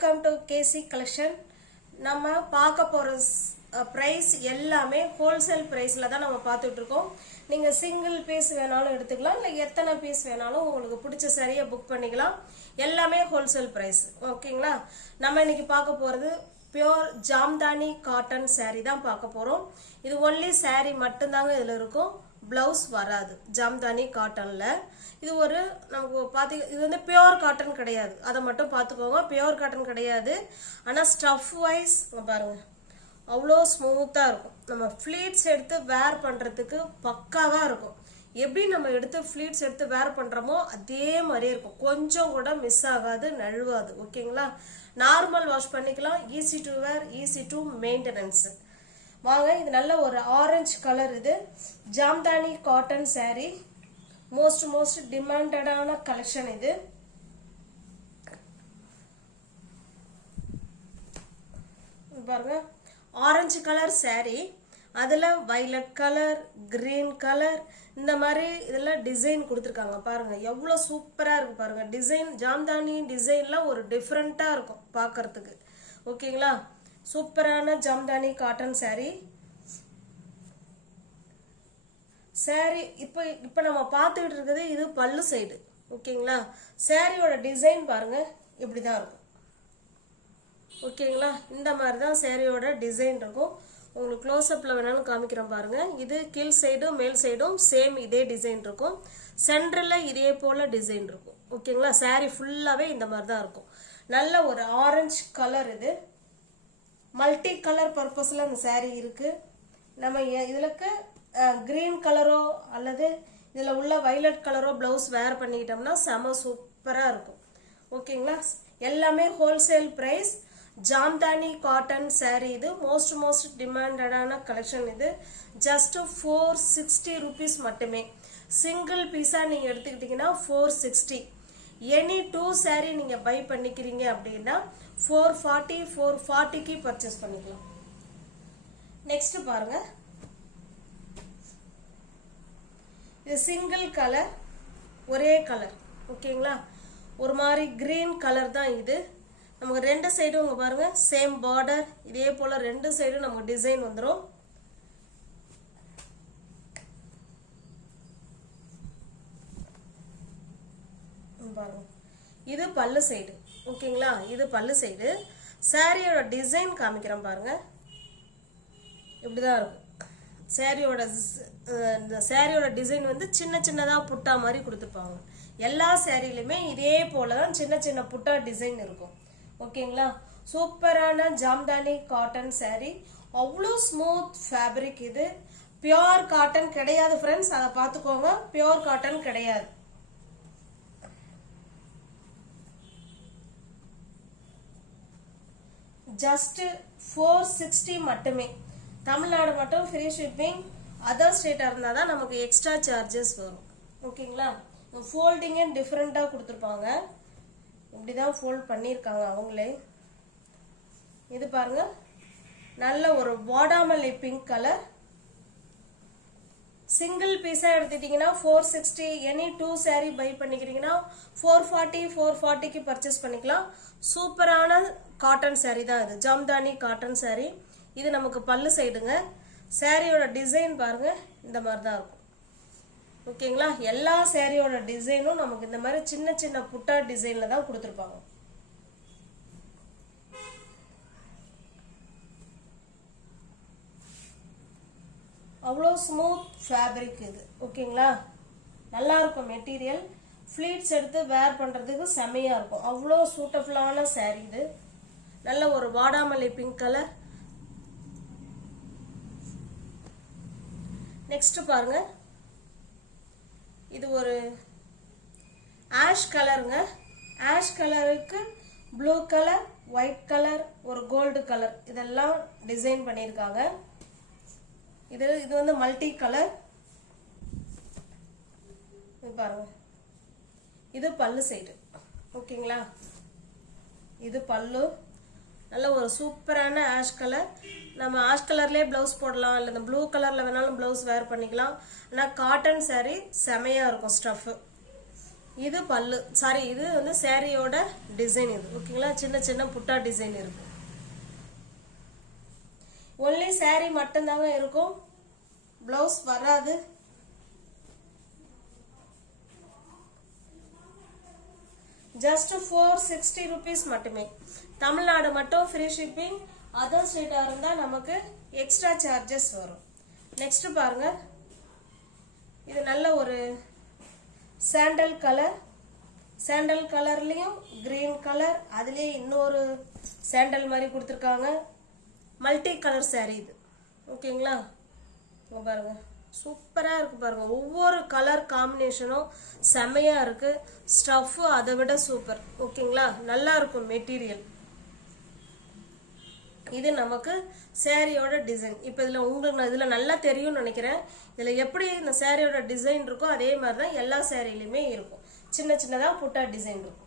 Welcome to KC collection. நம்ம பார்க்க போகிற ப்ரைஸ் எல்லாமே ஹோல்சேல் ப்ரைஸில் தான் நம்ம பார்த்துட்டு இருக்கோம். நீங்கள் சிங்கிள் பீஸ் வேணாலும் எடுத்துக்கலாம், இல்லை எத்தனை பீஸ் வேணாலும் உங்களுக்கு பிடிச்ச சரியை புக் பண்ணிக்கலாம். எல்லாமே ஹோல்சேல் ப்ரைஸ். ஓகேங்களா? நம்ம இன்னைக்கு பார்க்க போகிறது பியோர் ஜாம்தானி காட்டன் saree தான் பார்க்க போகிறோம். இது ஒன்லி saree மட்டும்தாங்க இதில் இருக்கும், பிளவுஸ் வராது. ஜாம்தானி காட்டன்ல இது ஒரு நமக்கு பார்த்து இது வந்து பியோர் காட்டன் கிடையாது, அதை மட்டும் பார்த்துக்கோங்க. பியோர் காட்டன் கிடையாது, ஆனால் ஸ்டஃப் வைஸ் பாருங்க அவ்வளோ ஸ்மூத்தாக இருக்கும். நம்ம ஃப்ளீட்ஸ் எடுத்து வேர் பண்ணுறதுக்கு பக்காவாக இருக்கும். எப்படி நம்ம எடுத்து ஃப்ளீட்ஸ் எடுத்து வேர் பண்ணுறோமோ அதே மாதிரியே இருக்கும், கொஞ்சம் கூட மிஸ் ஆகாது, நழுவாது. ஓகேங்களா? நார்மல் வாஷ் பண்ணிக்கலாம், easy to wear, easy to maintenance. வாங்க, இது நல்ல ஒரு ஆரஞ்சு கலர். இது ஜாம்தானி காட்டன் saree, மோஸ்ட் டிமாண்டடான கலெக்ஷன். இது பாருங்க, ஆரஞ்சு கலர் saree, அதில் வைலட் கலர், கிரீன் கலர், இந்த மாதிரி இதெல்லாம் டிசைன் கொடுத்துருக்காங்க. பாருங்க எவ்வளோ சூப்பராக இருக்கு பாருங்க. டிசைன் ஜாம்தானி டிசைன்லாம் ஒரு டிஃப்ரெண்ட்டாக இருக்கும் பார்க்கறதுக்கு. ஓகேங்களா? சூப்பரான ஜாம்தானி காட்டன் saree. இப்போ நம்ம பார்த்துக்கிட்டு இருக்குது இது பல்லு சைடு. ஓகேங்களா? சாரியோட டிசைன் பாருங்க இப்படி தான் இருக்கும். ஓகேங்களா? இந்த மாதிரி தான் சாரியோட டிசைன் இருக்கும். உங்களுக்கு க்ளோஸ்அப்பில் வேணாலும் காமிக்கிறோம் பாருங்க. இது கீழ் சைடும் மேல் சைடும் சேம் இதே டிசைன் இருக்கும். சென்டரில் இதே போல் டிசைன் இருக்கும். ஓகேங்களா? சாரி ஃபுல்லாகவே இந்த மாதிரி தான் இருக்கும். நல்ல ஒரு ஆரஞ்சு கலர். இது மல்டி கலர் பர்பஸில் அந்த சாரி இருக்குது. நம்ம இதுலக்கு கிரீன் கலரோ அல்லது இதில் உள்ள வைலட் கலரோ ப்ளவுஸ் வேர் பண்ணிக்கிட்டோம்னா செம சூப்பராக இருக்கும். ஓகேங்களா? எல்லாமே wholesale price. Jamdani cotton saree. இது மோஸ்ட் டிமாண்டடான கலெக்ஷன். இது ஜஸ்ட் 460 rupees மட்டுமே. சிங்கிள் பீஸாக நீங்கள் எடுத்துக்கிட்டிங்கன்னா 460. எனி 2 saree நீங்கள் பை பண்ணிக்கிறீங்க அப்படின்னா 440க்கு பர்ச்சேஸ் பண்ணிக்கலாம். நெக்ஸ்ட் பாருங்க, இது சிங்கிள் கலர், ஒரே கலர். ஓகேங்களா? ஒரு மாதிரி கிரீன் கலர் தான் இது. நமக்கு ரெண்டு சைடும் இங்கே பாருங்க சேம் பார்டர், இதே போல ரெண்டு சைடும் நமக்கு டிசைன் வந்துடும். பாருங்க, இது பல்லு சைடு. ஓகேங்களா? இது பல்லு சைடு. சாரியோட டிசைன் காமிக்கிறேன் பாருங்க, இப்படிதான் இருக்கும். சாரியோட டிசைன் வந்து சின்னதாக புட்டா மாதிரி கொடுத்துருப்பாங்க. எல்லா சாரிலையுமே இதே போல தான் சின்ன புட்டா டிசைன் இருக்கும். ஓகேங்களா? சூப்பரான ஜாம்தானி காட்டன் saree. அவ்வளோ ஸ்மூத் ஃபேப்ரிக். இது பியோர் காட்டன் கிடையாது ஃப்ரெண்ட்ஸ், அதை பார்த்துக்கோங்க. பியோர் காட்டன் கிடையாது. ஜஸ்ட் 460 மட்டுமே. தமிழ்நாடு மட்டும் ஃப்ரீ ஷிப்பிங். அதர் ஸ்டேட்டாக இருந்தால் தான் நமக்கு எக்ஸ்ட்ரா சார்ஜஸ் வரும். ஓகேங்களா? ஃபோல்டிங்கே டிஃப்ரெண்ட்டாக கொடுத்துருப்பாங்க. இப்படி தான் ஃபோல்ட் பண்ணியிருக்காங்க அவங்களே. இது பாருங்க, நல்ல ஒரு வாடாமல்லி பிங்க் கலர். சிங்கிள் பீஸாக எடுத்துட்டிங்கன்னா 460. எனி 2 saree பை பண்ணிக்கிறீங்கன்னா 440க்கு பர்ச்சேஸ் பண்ணிக்கலாம். சூப்பரான காட்டன் saree தான் இது, ஜாம்தானி காட்டன் saree. இது நமக்கு பல்லு சைடுங்க. சாரியோட டிசைன் பாருங்க இந்த மாதிரி தான் இருக்கும். ஓகேங்களா? எல்லா சாரியோட டிசைனும் நமக்கு இந்த மாதிரி சின்ன புட்டா டிசைன்ல தான் கொடுத்துருப்பாங்க. அவ்வளோ ஸ்மூத் ஃபேப்ரிக் இது. ஓகேங்களா? நல்லா இருக்கும் மெட்டீரியல். ஃப்ளீட்ஸ் எடுத்து வேர் பண்ணுறதுக்கு செமையாக இருக்கும். அவ்வளோ சூட்டபுளான saree இது. நல்ல ஒரு வாடாமல்லி பிங்க் கலர். நெக்ஸ்ட் பாருங்க, இது ஒரு ஆஷ் கலருங்க. ஆஷ் கலருக்கு ப்ளூ கலர், ஒயிட் கலர், ஒரு கோல்டு கலர், இதெல்லாம் டிசைன் பண்ணியிருக்காங்க. இது வந்து மல்டி கலர். பாருங்க, இது பல்லு சைடு. ஓகேங்களா? இது பல்லு. நல்ல ஒரு சூப்பரான ஆஷ் கலர். நம்ம ஆஷ் கலர்லேயே ப்ளவுஸ் போடலாம், இல்லை இந்த ப்ளூ கலரில் வேணாலும் ப்ளவுஸ் வேர் பண்ணிக்கலாம். ஆனால் காட்டன் saree செமையாக இருக்கும் ஸ்டஃப்பு. இது பல்லு, சாரி இது வந்து சாரியோட டிசைன் இது. ஓகேங்களா, சின்ன சின்ன புட்டா டிசைன் இருக்கு. ஒன்லி சாரி மட்டும்தாங்க இருக்கும், பிளவுஸ் வராது. ஜஸ்ட் 460 rupees மட்டுமே. தமிழ்நாடு மட்டும் ஃப்ரீ ஷிப்பிங். அதர் ஸ்டேட்டா இருந்தா நமக்கு எக்ஸ்ட்ரா சார்ஜஸ் வரும். நெக்ஸ்ட் பாருங்க, இது நல்ல ஒரு சாண்டல் கலர். சாண்டல் கலர்லயும் கிரீன் கலர், அதுலயே இன்னொரு சாண்டல் மாதிரி கொடுத்துருக்காங்க. மல்டி கலர் சாரி இது. ஓகேங்களா, இங்க பாருங்க சூப்பரா இருக்கு பாருங்க. ஒவ்வொரு கலர் காம்பினேஷனும் செமையா இருக்கு. ஸ்டஃப் அதை விட சூப்பர். ஓகேங்களா, நல்லா இருக்கும் மெட்டீரியல். இது நமக்கு சாரியோட டிசைன். இப்போ இதில் உங்களுக்கு இதில் நல்லா தெரியும்னு நினைக்கிறேன். இதில் எப்படி இந்த சாரியோட டிசைன் இருக்கோ அதே மாதிரி தான் எல்லா சாரிலையுமே இருக்கும். சின்ன சின்னதாக புட்டா டிசைன் இருக்கும்.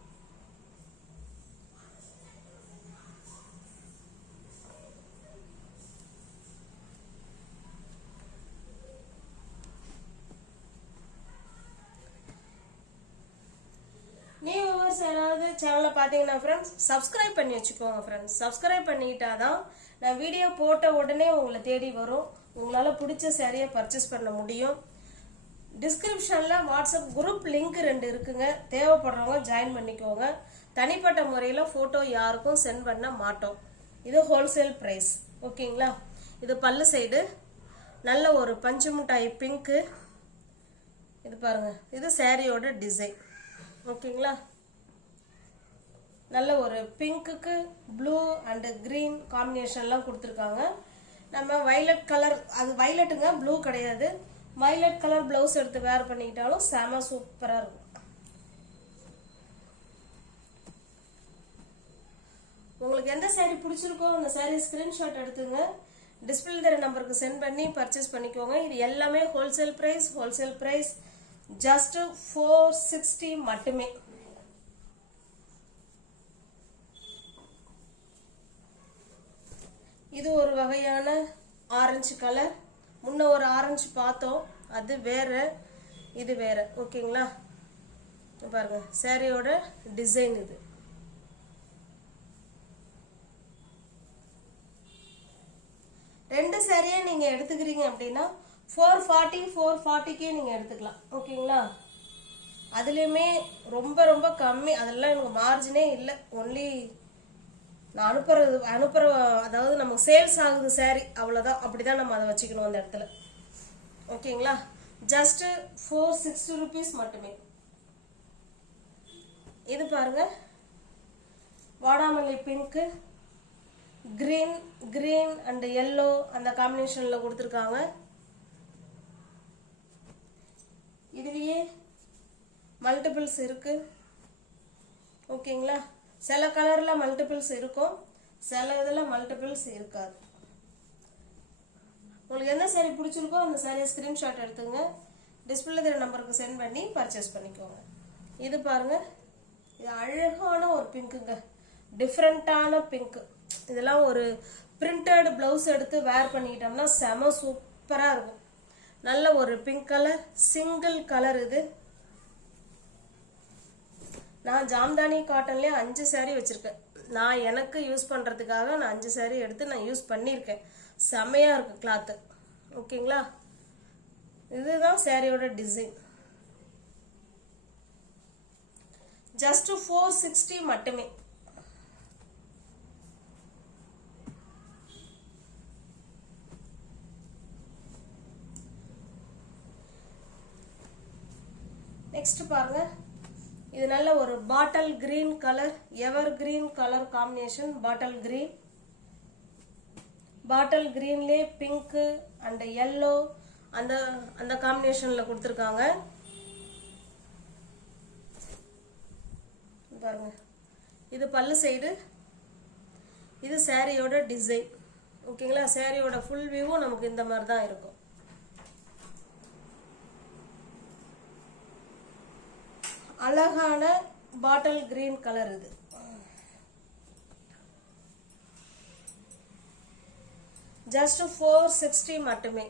நியூ வியூவர்ஸ் யாராவது சேனலை பார்த்தீங்கன்னா ஃப்ரெண்ட்ஸ் சப்ஸ்கிரைப் பண்ணி வச்சுக்கோங்க ஃப்ரெண்ட்ஸ். சப்ஸ்கிரைப் பண்ணிக்கிட்டாதான் நான் வீடியோ போட்ட உடனே உங்களை தேடி வரும். உங்களால் பிடிச்ச சாரியை பர்ச்சேஸ் பண்ண முடியும். டிஸ்கிரிப்ஷனில் வாட்ஸ்அப் குரூப் லிங்க் 2 இருக்குங்க. தேவைப்படுறவங்க ஜாயின் பண்ணிக்கோங்க. தனிப்பட்ட முறையில் ஃபோட்டோ யாருக்கும் சென்ட் பண்ண மாட்டோம். இது ஹோல்சேல் ப்ரைஸ். ஓகேங்களா, இது பல்லு சைடு நல்ல ஒரு பஞ்சு மிட்டாய் பிங்க்கு. இது பாருங்க, இது சாரியோட டிசைன். ஓகேங்களா, நல்ல ஒரு பிங்க்குக்கு ப்ளூ அண்ட் கிரீன் காம்பினேஷன்லாம் கொடுத்துருக்காங்க. நம்ம வைலட் கலர், அது வைலட்டுங்க, ப்ளூ கிடையாது. வைலட் கலர் பிளவுஸ் எடுத்து வேர் பண்ணிக்கிட்டாலும் செம சூப்பராக இருக்கும். உங்களுக்கு எந்த சாரீ பிடிச்சிருக்கோ அந்த சாரீ ஸ்கிரீன்ஷாட் எடுத்துங்க. டிஸ்பிளே தர நம்பருக்கு சென்ட் பண்ணி பர்ச்சேஸ் பண்ணிக்கோங்க. இது எல்லாமே wholesale price. Wholesale price just 460 மட்டுமே. இது ஒரு வகையான ஆரஞ்சு கலர். முன்ன ஒரு ஆரஞ்சு பார்த்தோம், அது வேற, இது வேற. ஓகேங்களா, பாருங்க சாரியோட டிசைன் இது. ரெண்டு சாரியை நீங்க எடுத்துக்கிறீங்க அப்படின்னா 440 நீங்க எடுத்துக்கலாம். ஓகேங்களா, அதுலயுமே ரொம்ப ரொம்ப கம்மி. அதெல்லாம் எனக்கு மார்ஜினே இல்லை. ஒன்லி நான் அனுப்புற அதாவது நமக்கு சேல்ஸ் ஆகுது சாரி, அவ்வளோதான். அப்படிதான் நம்ம அதை வச்சுக்கணும் அந்த இடத்துல. ஓகேங்களா, ஜஸ்ட் 460 rupees மட்டுமே. இது பாருங்க, வாடாமல்லி பிங்க்கு, கிரீன் அண்ட் எல்லோ அந்த காம்பினேஷன்ல கொடுத்துருக்காங்க. இதுலயே மல்டிபிள்ஸ் இருக்கு. ஓகேங்களா, சில கலர்ல மல்டிபிள்ஸ் இருக்கும், சில இதுல மல்டிபிள்ஸ் இருக்காது. உங்களுக்கு எந்த சாரி பிடிச்சிருக்கோ அந்த சாரியை ஸ்கிரீன்ஷாட் எடுத்துங்க. டிஸ்பிளே தெரிய நம்பருக்கு சென்ட் பண்ணி பர்ச்சேஸ் பண்ணிக்கோங்க. இது பாருங்க, இது அழகான ஒரு பிங்க்குங்க, டிஃப்ரெண்டான பிங்க். இதெல்லாம் ஒரு பிரிண்டட் பிளவுஸ் எடுத்து வேர் பண்ணிக்கிட்டோம்னா செம சூப்பரா இருக்கும். நல்ல ஒரு பிங்க் கலர், சிங்கிள் கலர். இது நான் ஜாம்தானி காட்டன்லயே 5 சாரி வச்சிருக்கேன். நான் எனக்கு யூஸ் பண்றதுக்காக நான் 5 சாரி எடுத்து நான் யூஸ் பண்ணியிருக்கேன். செமையா இருக்கு கிளாத். ஓகேங்களா, இதுதான் சாரியோட டிசைன். ஜஸ்ட் 460 மட்டுமே. நெக்ஸ்ட் பாருங்க, இது நல்ல ஒரு bottle green colour, evergreen colour combination. Bottle கிரீன்லே பிங்க் அண்ட் எல்லோ அந்த காம்பினேஷன்ல கொடுத்துருக்காங்க. பாருங்க, இது பல்லு சைடு, இது சாரியோட டிசைன். ஓகேங்களா, சாரியோட ஃபுல் வியூவும் நமக்கு இந்த மாதிரி தான் இருக்கும். அழகான பாட்டில் கிரீன் கலர். இது ஜஸ்ட் 460 மட்டுமே.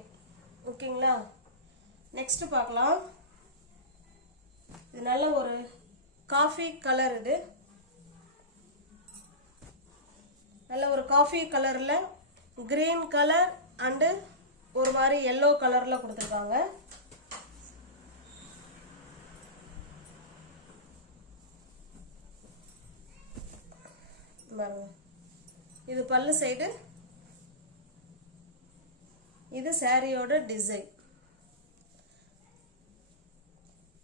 ஓகேங்களா, நெக்ஸ்ட் பார்க்கலாம். இது நல்ல ஒரு காஃபி கலர். இது நல்ல ஒரு காஃபி கலர்ல கிரீன் கலர் அண்டு ஒரு மாதிரி எல்லோ கலர்ல கொடுத்துருக்காங்க. இது பல்லு சைடு, இது சாரியோட டிசைன்.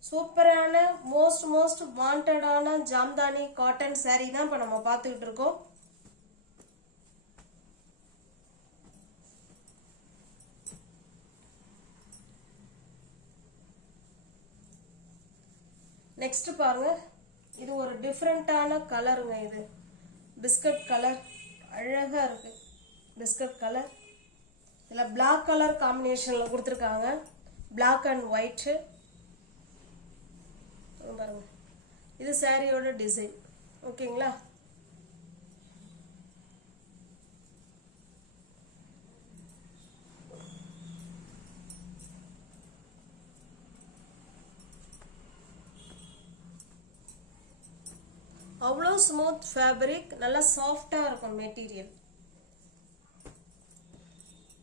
சூப்பரான மோஸ்ட் வாண்டடான ஜாம்தானி காட்டன் சாரி தான் இப்ப நம்ம பார்த்துக்கிட்டு இருக்கோம். நெக்ஸ்ட் பாருங்க, இது ஒரு டிஃப்ரெண்டான கலருங்க. இது பிஸ்கட் கலர், அழகா இருக்கு. பிஸ்கட் கலர், இதுல பிளாக் கலர் காம்பினேஷன்ல கொடுத்துருக்காங்க. பிளாக் அண்ட் ஒயிட் பாருங்க. இது சாரியோட டிசைன். ஓகேங்களா? அவ்வளோ ஸ்மூத் ஃபேப்ரிக், நல்லா சாஃப்டா இருக்கும் மெட்டீரியல்.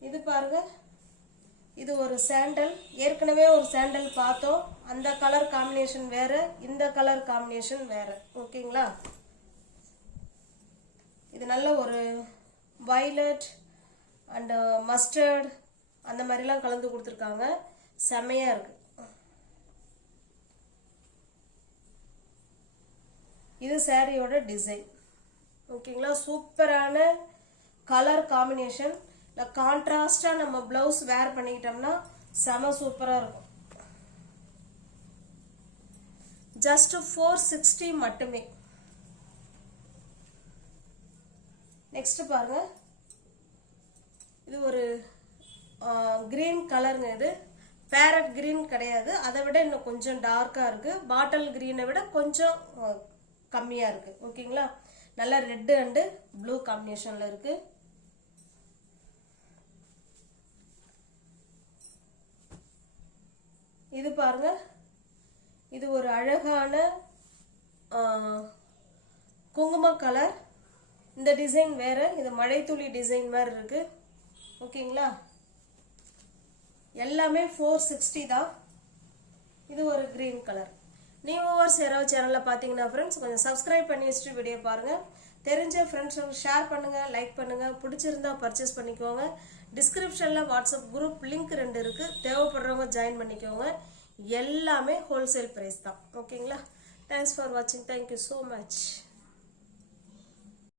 இது பாருங்க, இது ஒரு சாண்டல். ஏற்கனவே ஒரு சாண்டல் பார்த்தோம். அந்த கலர் காம்பினேஷன் வேற, இந்த கலர் காம்பினேஷன் வேற. ஓகேங்களா? இது நல்ல ஒரு வயலட் அண்ட் மஸ்டர்ட் அந்த மாதிரிலாம் கலந்து கொடுத்துருக்காங்க. செமையா இருக்கு. இது சாரியோட டிசைன். ஓகேங்களா? சூப்பரான கலர் காம்பினேஷன். கான்ட்ராஸ்டா நம்ம பிளவுஸ் வேர் பண்ணிக்கிட்டோம்னா செம சூப்பரா இருக்கும். ஜஸ்ட் 460 மட்டுமே. நெக்ஸ்ட் பாருங்க, இது ஒரு கிரீன் கலருங்க. இது பேரட் கிரீன் கிடையாது, அதை விட இன்னும் கொஞ்சம் டார்க்கா இருக்கு. பாட்டில் கிரீனை விட கொஞ்சம் கம்மியா இருக்கு. ஓகேங்களா? நல்ல ரெட் அண்ட் ப்ளூ காம்பினேஷன்ல இருக்கு. இது பாருங்க, இது ஒரு அழகான குங்கும கலர். இந்த டிசைன் வேற, இது மழைத்துளி டிசைன் மாதிரி இருக்கு. ஓகேங்களா? எல்லாமே 460 தான். இது ஒரு கிரீன் கலர். நியூவர்ஸ் யாராவது சேனல்ல பாத்தீங்கன்னா ஃப்ரெண்ட்ஸ் கொஞ்சம் சப்ஸ்கிரைப் பண்ணி வச்சுட்டு வீடியோ பாருங்க. தெரிஞ்ச ஃப்ரெண்ட்ஸுக்கு ஷேர் பண்ணுங்க, லைக் பண்ணுங்க. பிடிச்சிருந்தா பர்ச்சேஸ் பண்ணிக்கோங்க. டிஸ்கிரிப்ஷன்ல வாட்ஸ்அப் குரூப் லிங்க் 2 இருக்கு. தேவைப்படுறவங்க ஜாயின் பண்ணிக்கோங்க. எல்லாமே ஹோல்சேல் பிரைஸ் தான். ஓகேங்களா? தேங்க்ஸ் ஃபார் வாட்சிங். Thank you so much.